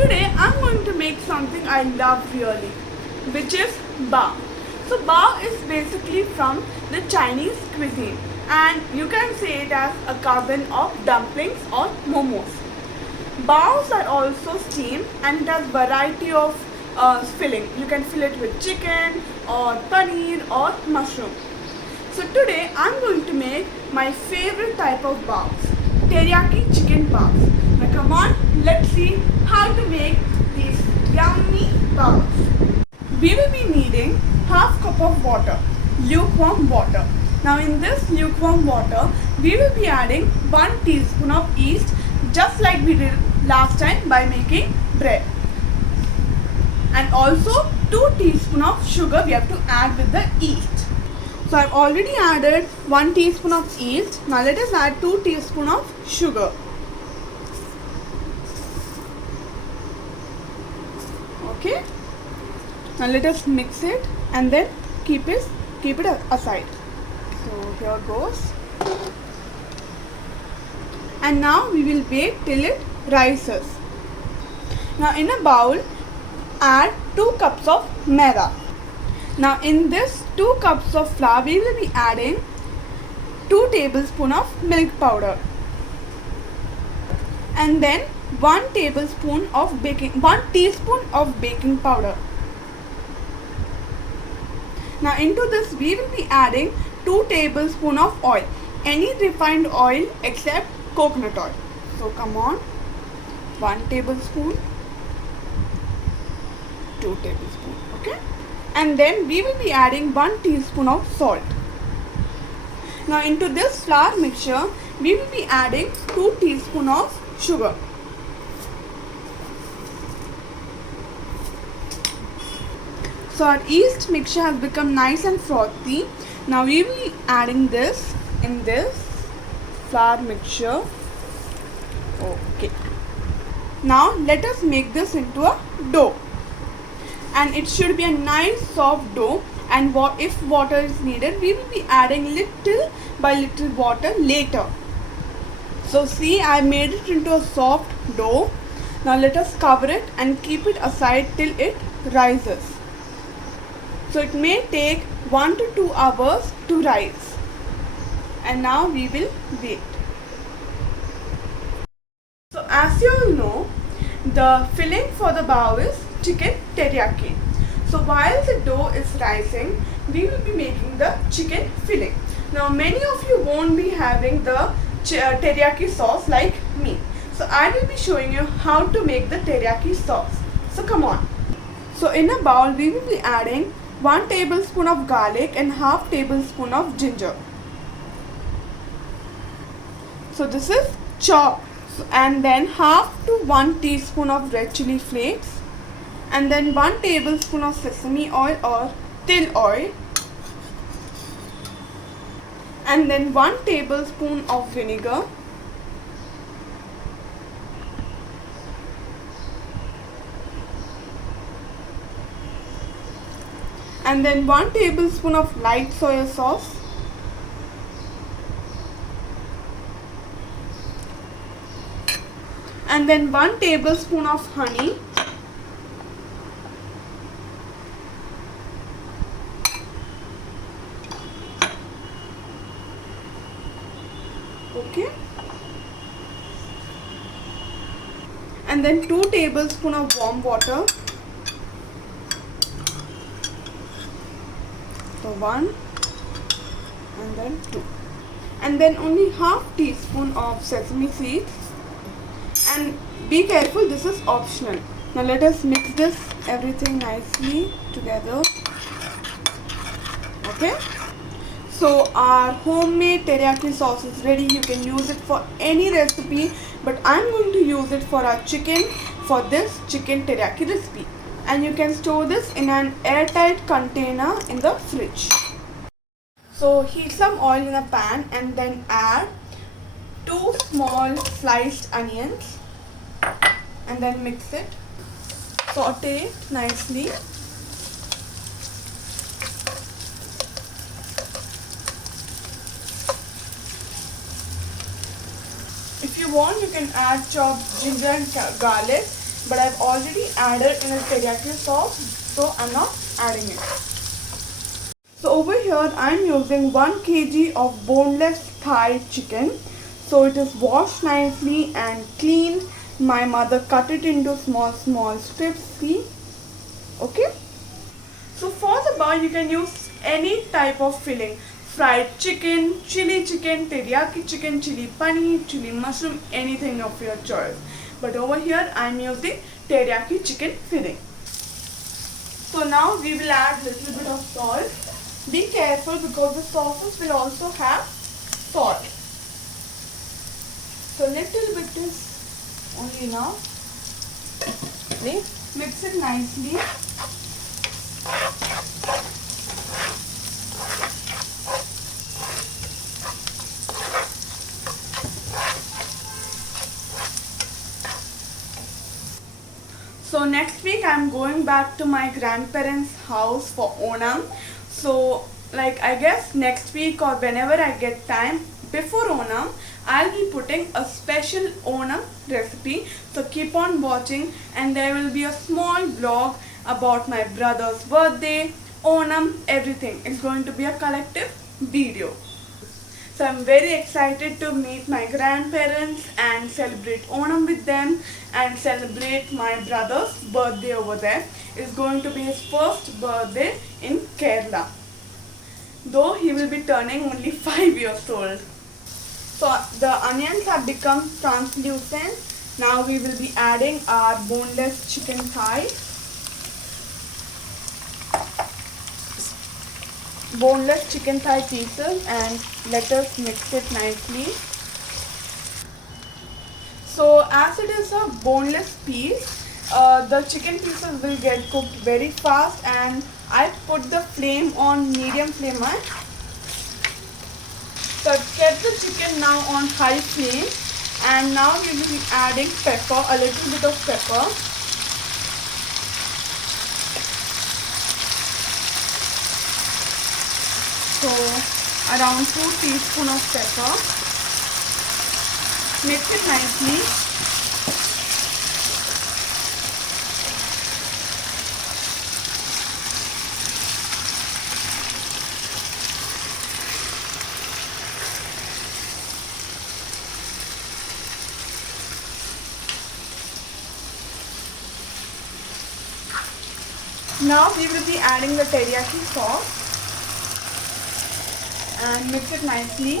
Today I'm going to make something I love really, which is bao. So bao is basically from the Chinese cuisine, and you can say it as a cousin of dumplings or momos. Baos are also steamed and it has variety of filling. You can fill it with chicken or paneer or mushroom. So today I'm going to make my favorite type of baos, teriyaki chicken baos. Now come on, let's see how to make these yummy baos. We will be needing half cup of water, lukewarm water. Now in this lukewarm water, we will be adding 1 teaspoon of yeast, just like we did last time by making bread. And also 2 teaspoon of sugar we have to add with the yeast. So I've already added 1 teaspoon of yeast. Now let us add 2 teaspoon of sugar. Okay. Now let us mix it and then keep it aside. So here goes. And now we will wait till it rises. Now in a bowl, add 2 cups of Maida. Now in this 2 cups of flour, we will be adding 2 tablespoons of milk powder. And then 1 teaspoon of baking powder. Now into this we will be adding 2 tablespoons of oil. Any refined oil except coconut oil. So come on, 1 tablespoon, 2 tablespoons, okay? And then we will be adding 1 teaspoon of salt. Now into this flour mixture, we will be adding 2 teaspoons of sugar. So our yeast mixture has become nice and frothy. Now we will be adding this in this flour mixture. Okay. Now let us make this into a dough. And it should be a nice soft dough, and if water is needed, we will be adding little by little water later. So see, I made it into a soft dough. Now let us cover it and keep it aside till it rises. So it may take 1 to 2 hours to rise. And now we will wait. So as you all know, the filling for the bao is chicken teriyaki. So while the dough is rising, we will be making the chicken filling. Now many of you won't be having the teriyaki sauce like me. So I will be showing you how to make the teriyaki sauce. So come on. So in a bowl we will be adding 1 tablespoon of garlic and half tablespoon of ginger. So this is chopped. And then half to 1 teaspoon of red chilli flakes, and then 1 tablespoon of sesame oil or til oil, and then 1 tablespoon of vinegar, and then 1 tablespoon of light soya sauce, and then 1 tablespoon of honey, okay, and then 2 tablespoons of warm water. So 1 and then 2, and then only half teaspoon of sesame seeds. And be careful, this is optional. Now let us mix this everything nicely together. Okay. So our homemade teriyaki sauce is ready. You can use it for any recipe, but I'm going to use it for our chicken, for this chicken teriyaki recipe. And you can store this in an airtight container in the fridge. So heat some oil in a pan and then add 2 small sliced onions and then mix it. Saute it nicely. If you want, you can add chopped ginger and garlic, but I've already added in a teriyaki sauce, so I'm not adding it. So over here I'm using 1 kg of boneless Thai chicken. So it is washed nicely and clean. My mother cut it into small strips, see? Okay. So for the bar you can use any type of filling. Fried chicken, chili chicken, teriyaki chicken, chili paneer, chili mushroom, anything of your choice. But over here I am using teriyaki chicken filling. So now we will add little bit of salt. Be careful because the sauces will also have salt. So little bit is only enough. Mix it nicely. So next week I'm going back to my grandparents' house for Onam. So like I guess next week or whenever I get time before Onam, I'll be putting a special Onam recipe. So keep on watching, and there will be a small vlog about my brother's birthday, Onam, everything. It's going to be a collective video. So I'm very excited to meet my grandparents and celebrate Onam with them and celebrate my brother's birthday over there. It's going to be his first birthday in Kerala, though he will be turning only 5 years old. So the onions have become translucent. Now we will be adding our boneless chicken thigh. Boneless chicken thigh pieces, and let us mix it nicely. So as it is a boneless piece, the chicken pieces will get cooked very fast, and I put the flame on medium flame. So I've kept the chicken now on high flame, and now we will be adding pepper, a little bit of pepper. So around 2 teaspoons of pepper. Mix it nicely. Now we will be adding the teriyaki sauce and mix it nicely.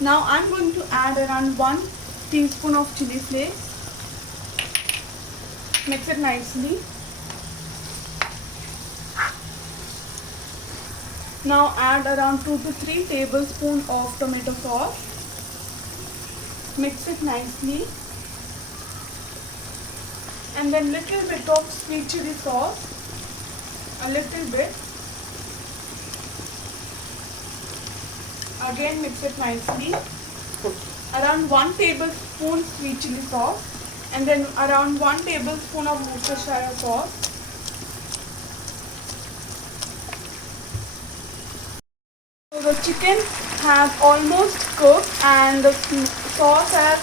Now I'm going to add around 1 teaspoon of chili flakes. Mix it nicely. Now add around 2 to 3 tablespoons of tomato sauce. Mix it nicely. And then little bit of sweet chili sauce, a little bit. Again mix it nicely. Around 1 tablespoon sweet chili sauce, and then around 1 tablespoon of Worcestershire sauce. So the chicken has almost cooked and the sauce has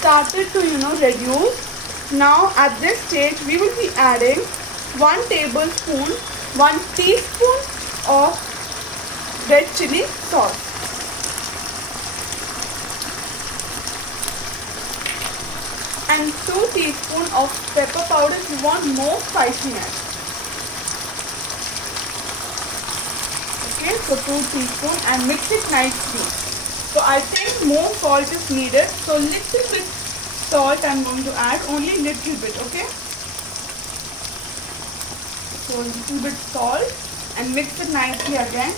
started to reduce. Now at this stage we will be adding 1 teaspoon of red chili sauce. And 2 teaspoons of pepper powder if you want more spiciness. Okay, so 2 teaspoons and mix it nicely. So I think more salt is needed. So little bit salt I'm going to add, only little bit, okay? So little bit salt and mix it nicely again.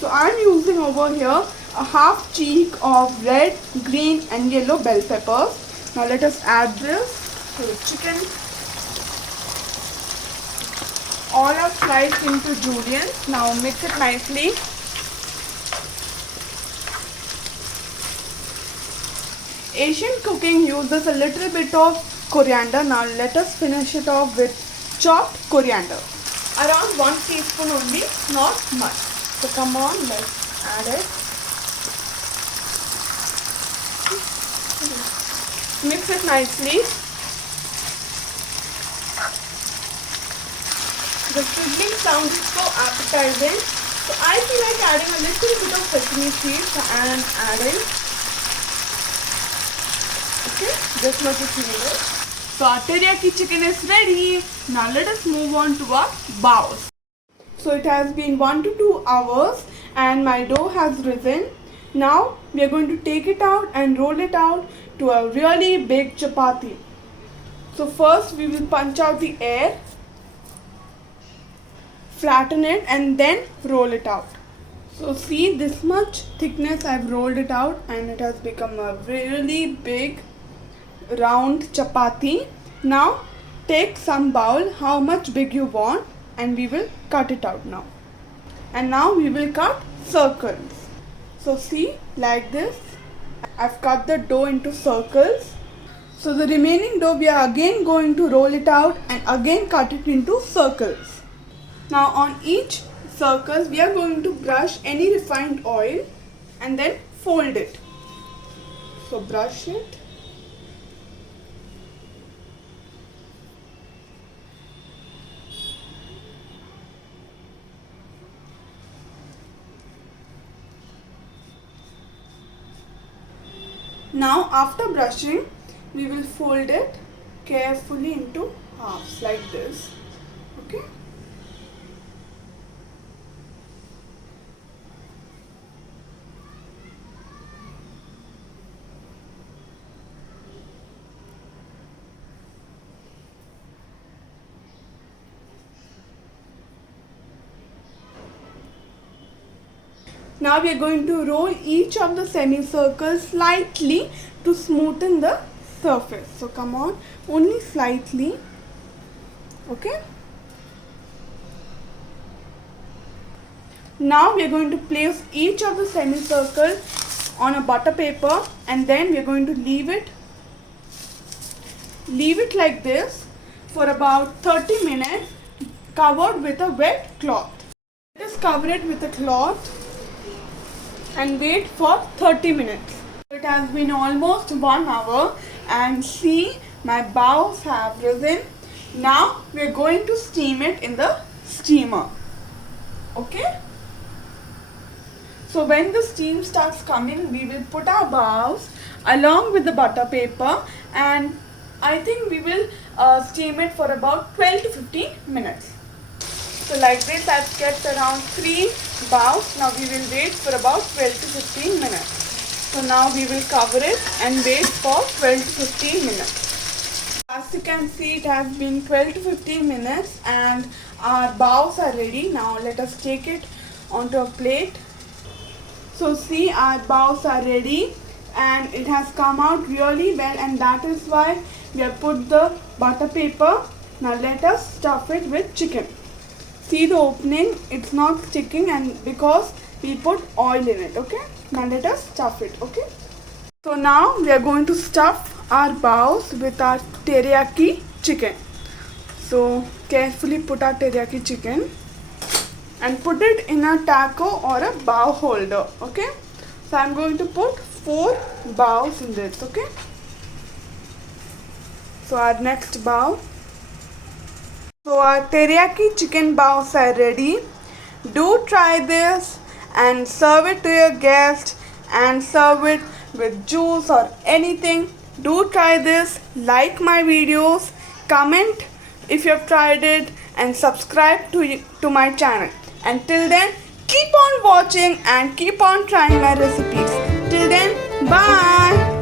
So I'm using over here a half cheek of red, green and yellow bell peppers. Now let us add this to the chicken. All are sliced into julienne. Now mix it nicely. Asian cooking uses a little bit of coriander. Now let us finish it off with chopped coriander. around 1 teaspoon only, not much. So come on, let's add it. Mix it nicely. The sizzling sound is so appetizing. So I feel like adding a little bit of sesame seeds and adding. Okay, this much is needed. So our teriyaki chicken is ready. Now let us move on to our baos. So it has been 1 to 2 hours and my dough has risen. Now we are going to take it out and roll it out to a really big chapati. So first we will punch out the air, flatten it and then roll it out. So see, this much thickness I've rolled it out and it has become a really big round chapati. Now take some bowl, how much big you want, and we will cut it out now. And now we will cut circles. So see, like this, I've cut the dough into circles. So the remaining dough we are again going to roll it out and again cut it into circles. Now on each circles we are going to brush any refined oil and then fold it. So brush it. Now after brushing, we will fold it carefully into halves like this. Okay. Now we are going to roll each of the semicircles slightly to smoothen the surface. So come on, only slightly. Okay. Now we are going to place each of the semicircles on a butter paper and then we are going to leave it like this for about 30 minutes covered with a wet cloth. Let us cover it with a cloth and wait for 30 minutes. It has been almost 1 hour and see, my baos have risen. Now we are going to steam it in the steamer. Okay. So when the steam starts coming, we will put our baos along with the butter paper and I think we will steam it for about 12 to 15 minutes. So like this, I've kept around 3 baos. Now we will wait for about 12 to 15 minutes. So now we will cover it and wait for 12 to 15 minutes. As you can see, it has been 12 to 15 minutes and our baos are ready. Now let us take it onto a plate. So see, our baos are ready and it has come out really well and that is why we have put the butter paper. Now let us stuff it with chicken. See the opening, it's not sticking and because we put oil in it. Okay. Now let us stuff it. Okay. So now we are going to stuff our baos with our teriyaki chicken. So carefully put our teriyaki chicken and put it in a taco or a bao holder. Okay. So I'm going to put 4 baos in this. Okay. So our next bao. So our teriyaki chicken baos are ready. Do try this and serve it to your guests and serve it with juice or anything. Do try this, like my videos, comment if you have tried it and subscribe to my channel. Until then, keep on watching and keep on trying my recipes. Till then, bye.